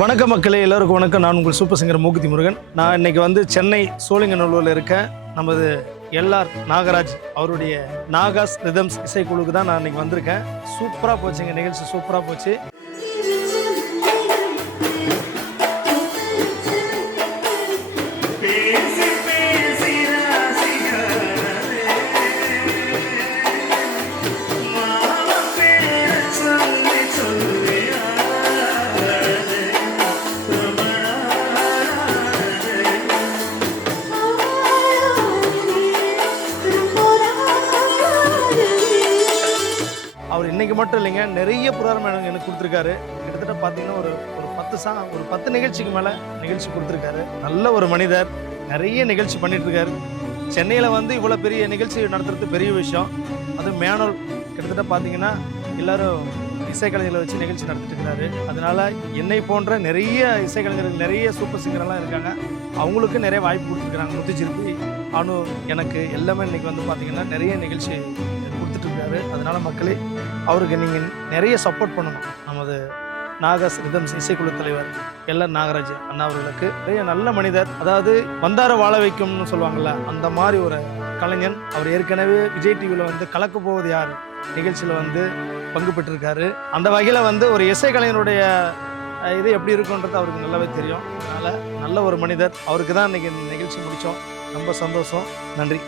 வணக்கம் மக்களே, எல்லாருக்கும் வணக்கம். நான் உங்கள் சூப்பர் சிங்கர் மூக்குத்தி முருகன். நான் இன்னைக்கு வந்து சென்னை சோழிங்கநல்லூரில் இருக்கேன். நமது எல்ஆர் நாகராஜ் அவருடைய நாகாஸ் ரிதம்ஸ் இசைக்குழுக்கு தான் நான் இன்னைக்கு வந்திருக்கேன். சூப்பராக போச்சுங்க, நிகழ்ச்சி சூப்பராக போச்சு. அவர் இன்னைக்கு மட்டும் இல்லைங்க, நிறைய புராணம் எனக்கு கொடுத்துருக்காரு. கிட்டத்தட்ட பார்த்தீங்கன்னா ஒரு ஒரு 10 நிகழ்ச்சிக்கு மேலே நிகழ்ச்சி கொடுத்துருக்காரு. நல்ல ஒரு மனிதர், நிறைய நிகழ்ச்சி பண்ணிட்டு இருக்காரு. சென்னையில் வந்து இவ்வளோ பெரிய நிகழ்ச்சி நடத்துறது பெரிய விஷயம். அது மேனுவல் கிட்டத்தட்ட பார்த்தீங்கன்னா எல்லாரும் இசைக்கலைஞர்களை வச்சு நிகழ்ச்சி நடத்திட்டு இருக்கிறாரு. அதனால என்னை போன்ற நிறைய இசைக்கலைஞர்கள், நிறைய சூப்பர் சிங்கர்லாம் இருக்காங்க. அவங்களுக்கு நிறைய வாய்ப்பு கொடுத்துருக்குறாங்க. முத்துச்சிற்பி, அனு, எனக்கு எல்லாமே இன்னைக்கு வந்து பார்த்தீங்கன்னா நிறைய நிகழ்ச்சி கொடுத்துட்ருக்காரு. அதனால மக்களே, அவருக்கு நீங்கள் நிறைய சப்போர்ட் பண்ணணும். நமது நாகாஸ் ரிதம்ஸ் இசைக்குழு தலைவர் எல்ஆர் நாகராஜ் அண்ணா அவர்களுக்கு நிறைய நல்ல மனிதர். அதாவது வந்தார வாழ வைக்கும்னு சொல்லுவாங்கள்ல, அந்த மாதிரி ஒரு கலைஞன். அவர் ஏற்கனவே விஜய் டிவியில் வந்து கலக்க போவது யார் நிகழ்ச்சியில் வந்து பங்கு பெற்றிருக்காரு. அந்த வகையில் வந்து ஒரு இசைக்கலைஞருடைய இது எப்படி இருக்குன்றது அவருக்கு நல்லாவே தெரியும். அதனால் நல்ல ஒரு மனிதர். அவருக்கு தான் இன்றைக்கி நிகழ்ச்சி முடித்தோம். ரொம்ப சந்தோஷம். நன்றி.